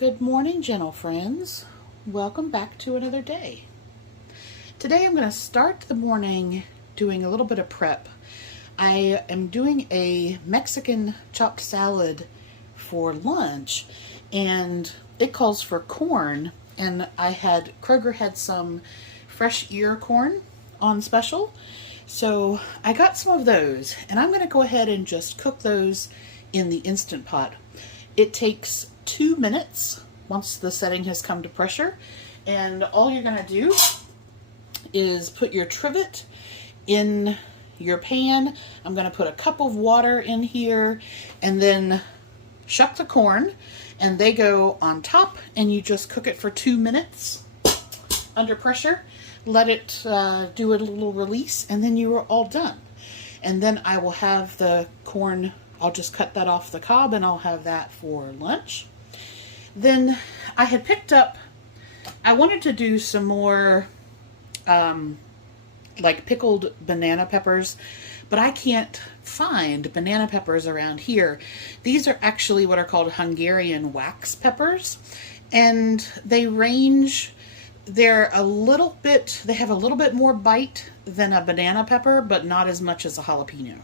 Good morning, gentle friends. Welcome back to another day. Today I'm going to start the morning doing a little bit of prep. I am doing a Mexican chopped salad for lunch, and it calls for corn, and Kroger had some fresh ear corn on special, so I got some of those, and I'm going to go ahead and just cook those in the Instant Pot. It takes 2 minutes once the setting has come to pressure, and all you're going to do is put your trivet in your pan. I'm going to put a cup of water in here and then shuck the corn, and they go on top, and you just cook it for 2 minutes under pressure. Let it do a little release, and then you are all done. And then I will have the corn, I'll just cut that off the cob, and I'll have that for lunch. Then I had picked up, I wanted to do some more like pickled banana peppers, but I can't find banana peppers around here. These are actually what are called Hungarian Wax Peppers, and they range, they have a little bit more bite than a banana pepper, but not as much as a jalapeno.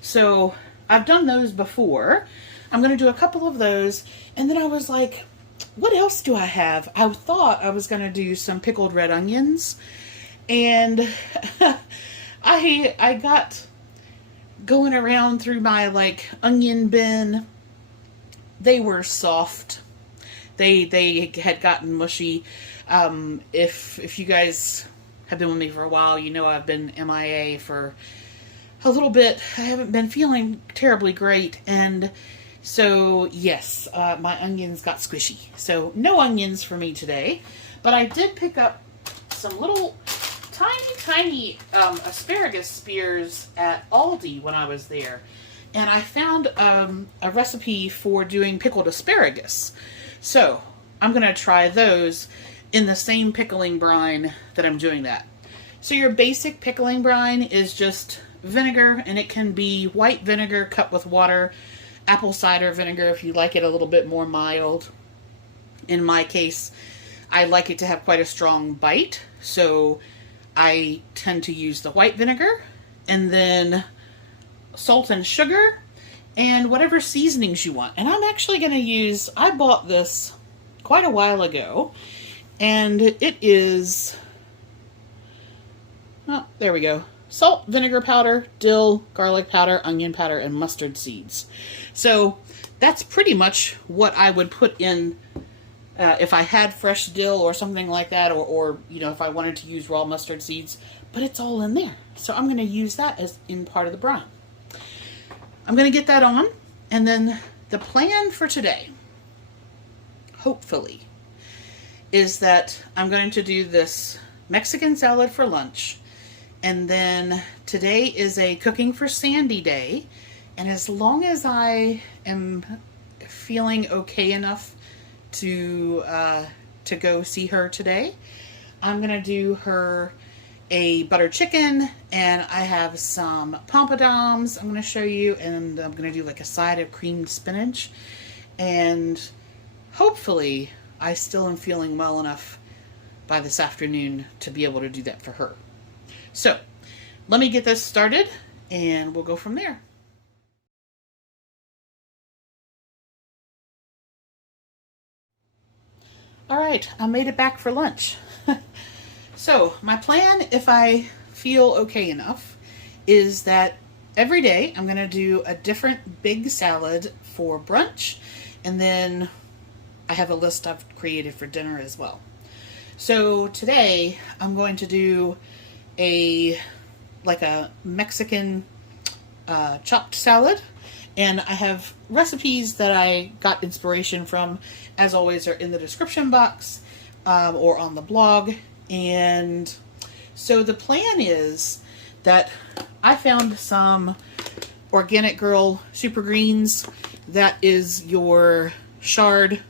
So I've done those before. I'm going to do a couple of those, and then I was like, what else do I have? I thought I was going to do some pickled red onions, and I got going around through my onion bin. They were soft. They had gotten mushy. If you guys have been with me for a while, you know I've been MIA for a little bit. I haven't been feeling terribly great, and so yes, my onions got squishy. So no onions for me today, but I did pick up some little tiny asparagus spears at Aldi when I was there, and I found a recipe for doing pickled asparagus. So I'm going to try those in the same pickling brine that I'm doing that. So your basic pickling brine is just vinegar, and it can be white vinegar cut with water, apple cider vinegar if you like it a little bit more mild. In my case, I like it to have quite a strong bite, so I tend to use the white vinegar, and then salt and sugar, and whatever seasonings you want. And I'm actually going to use, I bought this quite a while ago, and it is, oh, there we go. Salt, vinegar powder, dill, garlic powder, onion powder, and mustard seeds. So that's pretty much what I would put in if I had fresh dill or something like that, or you know, if I wanted to use raw mustard seeds, but it's all in there. So I'm going to use that as in part of the brine. I'm going to get that on, and then the plan for today, hopefully, is that I'm going to do this Mexican salad for lunch. And then today is a cooking for Sandy day. And as long as I am feeling okay enough to go see her today, I'm going to do her a butter chicken, and I have some pompadums I'm going to show you, and I'm going to do like a side of creamed spinach. And hopefully I still am feeling well enough by this afternoon to be able to do that for her. So, let me get this started, and we'll go from there. All right, I made it back for lunch. So, my plan, if I feel okay enough, is that every day I'm going to do a different big salad for brunch, and then I have a list I've created for dinner as well. So, today I'm going to do a Mexican chopped salad, and I have recipes that I got inspiration from, as always, are in the description box or on the blog. And so the plan is that I found some Organic Girl Super Greens. That is your chard,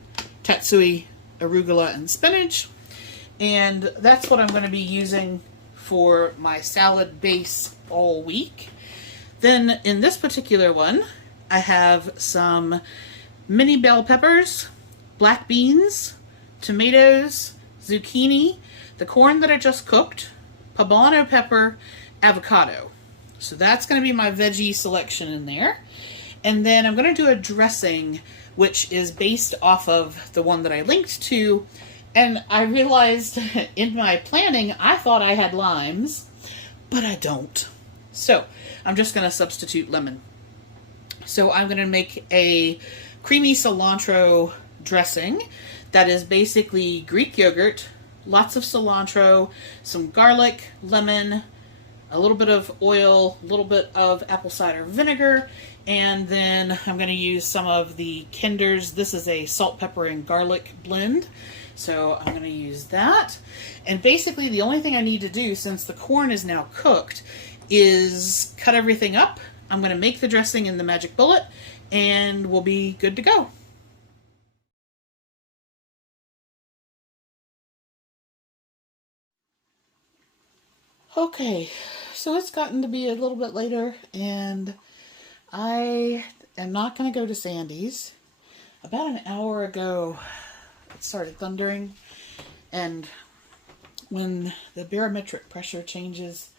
tatsui, arugula, and spinach, and that's what I'm going to be using for my salad base all week. Then in this particular one, I have some mini bell peppers, black beans, tomatoes, zucchini, the corn that I just cooked, poblano pepper, avocado. So that's going to be my veggie selection in there. And then I'm going to do a dressing, which is based off of the one that I linked to. And I realized in my planning, I thought I had limes, but I don't. So I'm just going to substitute lemon. So I'm going to make a creamy cilantro dressing that is basically Greek yogurt, lots of cilantro, some garlic, lemon, a little bit of oil, a little bit of apple cider vinegar, and then I'm going to use some of the Kinder's. This is a salt, pepper, and garlic blend. So I'm going to use that. And basically the only thing I need to do, since the corn is now cooked, is cut everything up. I'm going to make the dressing in the magic bullet, and we'll be good to go. Okay, so it's gotten to be a little bit later, and I am not going to go to Sandy's. About an hour ago, it started thundering, and when the barometric pressure changes,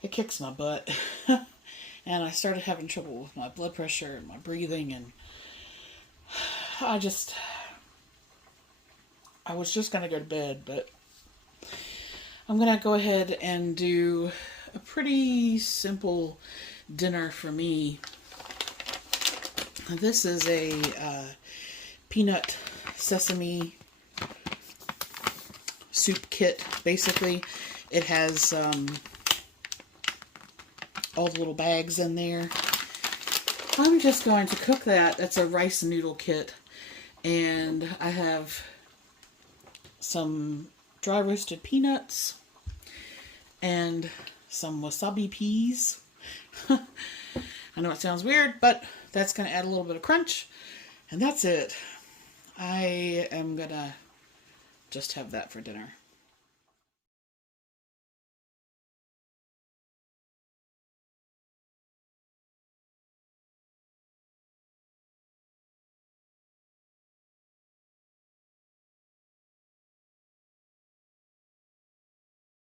it kicks my butt. And I started having trouble with my blood pressure and my breathing, and I was just going to go to bed, but I'm going to go ahead and do a pretty simple dinner for me. This is a peanut sesame soup kit, basically. It has all the little bags in there. I'm just going to cook that. That's a rice noodle kit. And I have some dry roasted peanuts and some wasabi peas. I know it sounds weird, but that's going to add a little bit of crunch. And that's it. I am going to just have that for dinner.